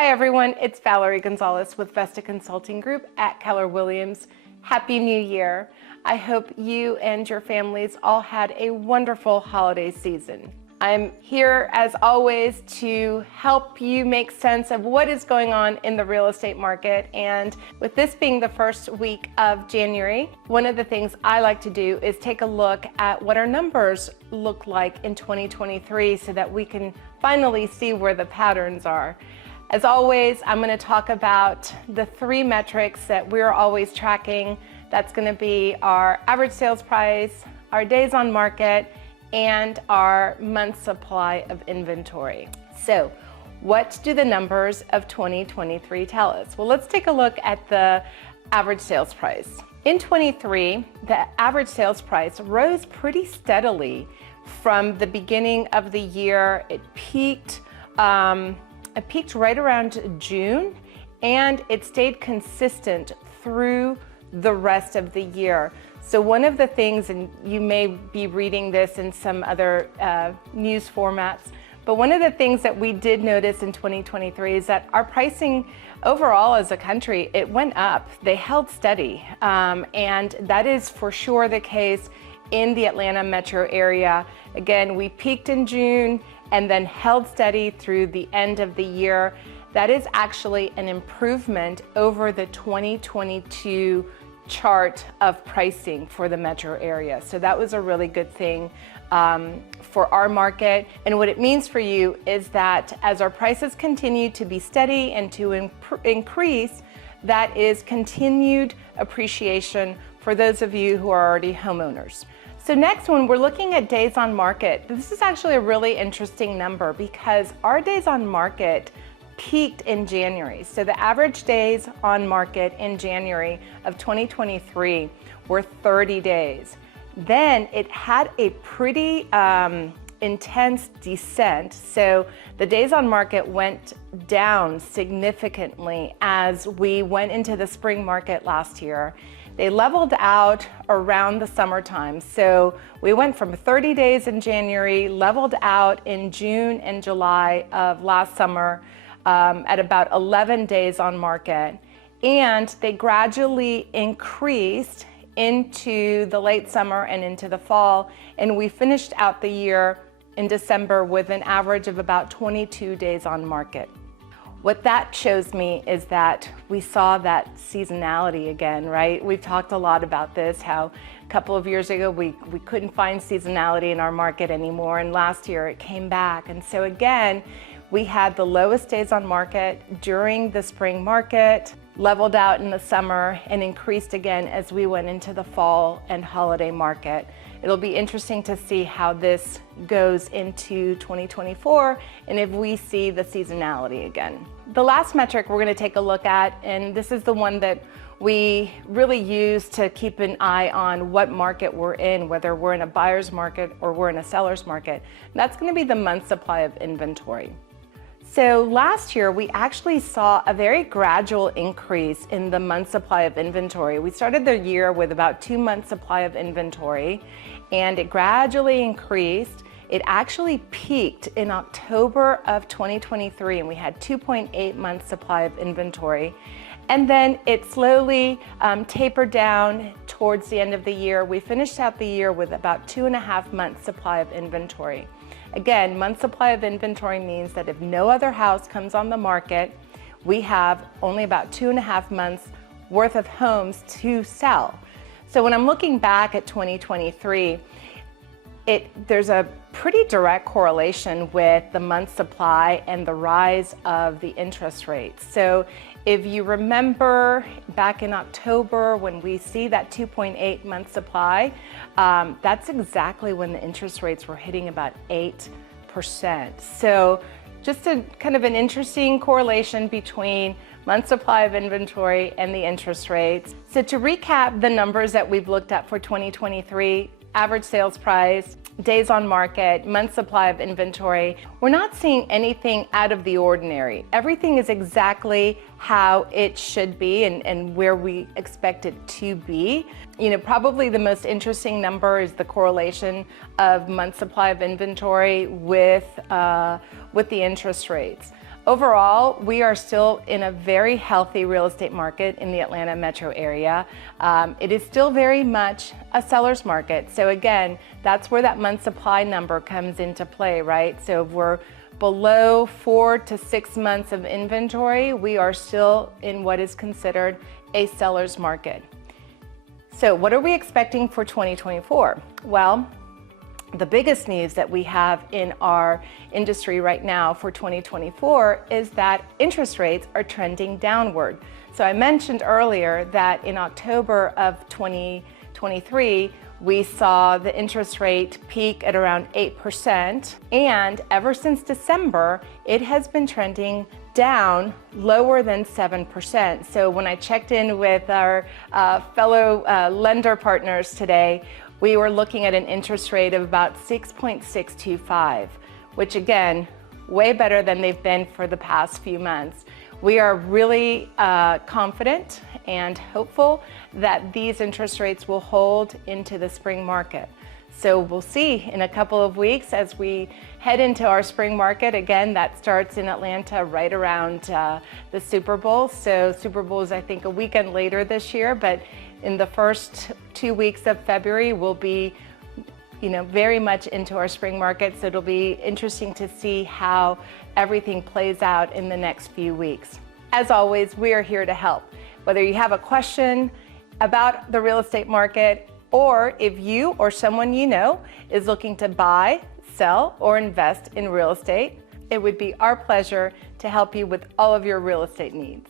Hi everyone, it's Valerie Gonzalez with Vesta Consulting Group at Keller Williams. Happy New Year. I hope you and your families all had a wonderful holiday season. I'm here as always to help you make sense of what is going on in the real estate market. And with this being the first week of January, one of the things I like to do is take a look at what our numbers look like in 2023 so that we can finally see where the patterns are. As always, I'm going to talk about the three metrics that we're always tracking. That's going to be our average sales price, our days on market, and our month supply of inventory. So what do the numbers of 2023 tell us? Well, let's take a look at the average sales price. In 23, the average sales price rose pretty steadily from the beginning of the year. It peaked right around June, and it stayed consistent through the rest of the year. So one of the things, and you may be reading this in some other news formats, but one of the things that we did notice in 2023 is that our pricing overall as a country, it went up. They held steady, and that is for sure the case in the Atlanta metro area. Again, we peaked in June and then held steady through the end of the year. That is actually an improvement over the 2022 chart of pricing for the metro area. So that was a really good thing for our market. And what it means for you is that as our prices continue to be steady and to increase, that is continued appreciation for those of you who are already homeowners. So next, when we're looking at days on market, this is actually a really interesting number because our days on market peaked in January. So the average days on market in January of 2023 were 30 days. Then it had a pretty intense descent. So the days on market went down significantly as we went into the spring market last year. They leveled out around the summertime. So we went from 30 days in January, leveled out in June and July of last summer at about 11 days on market. And they gradually increased into the late summer and into the fall. And we finished out the year in December with an average of about 22 days on market. What that shows me is that we saw that seasonality again, right? We've talked a lot about this, how a couple of years ago we couldn't find seasonality in our market anymore, and last year it came back. And so again, we had the lowest days on market during the spring market, leveled out in the summer, and increased again as we went into the fall and holiday market. It'll be interesting to see how this goes into 2024 and if we see the seasonality again. The last metric we're going to take a look at, and this is the one that we really use to keep an eye on what market we're in, whether we're in a buyer's market or we're in a seller's market. That's going to be the month supply of inventory. So last year, we actually saw a very gradual increase in the month supply of inventory. We started the year with about 2 months supply of inventory, and it gradually increased. It actually peaked in October of 2023, and we had 2.8 months supply of inventory. And then it slowly tapered down towards the end of the year. We finished out the year with about 2.5 months supply of inventory. Again, month supply of inventory means that if no other house comes on the market, we have only about 2.5 months worth of homes to sell. So when I'm looking back at 2023, there's a pretty direct correlation with the month supply and the rise of the interest rates. So if you remember back in October when we see that 2.8 month supply, that's exactly when the interest rates were hitting about 8%. So just a kind of an interesting correlation between month supply of inventory and the interest rates. So to recap the numbers that we've looked at for 2023, average sales price, days on market, month supply of inventory, we're not seeing anything out of the ordinary. Everything is exactly how it should be and where we expect it to be. You know, probably the most interesting number is the correlation of month supply of inventory with the interest rates. Overall, we are still in a very healthy real estate market in the Atlanta metro area. It is still very much a seller's market. So again, that's where that month supply number comes into play, right? So if we're below 4 to 6 months of inventory, we are still in what is considered a seller's market. So what are we expecting for 2024? Well, the biggest news that we have in our industry right now for 2024 is that interest rates are trending downward. So I mentioned earlier that in October of 2023, we saw the interest rate peak at around 8%, and ever since December, it has been trending down lower than 7%. So when I checked in with our fellow lender partners today, we were looking at an interest rate of about 6.625, which again, way better than they've been for the past few months. We are really confident and hopeful that these interest rates will hold into the spring market. So we'll see in a couple of weeks as we head into our spring market. Again, that starts in Atlanta right around the Super Bowl. So Super Bowl is, I think, a weekend later this year, but in the first 2 weeks of February, we'll be very much into our spring market. So it'll be interesting to see how everything plays out in the next few weeks. As always, we are here to help. Whether you have a question about the real estate market, or if you or someone you know is looking to buy, sell, or invest in real estate, it would be our pleasure to help you with all of your real estate needs.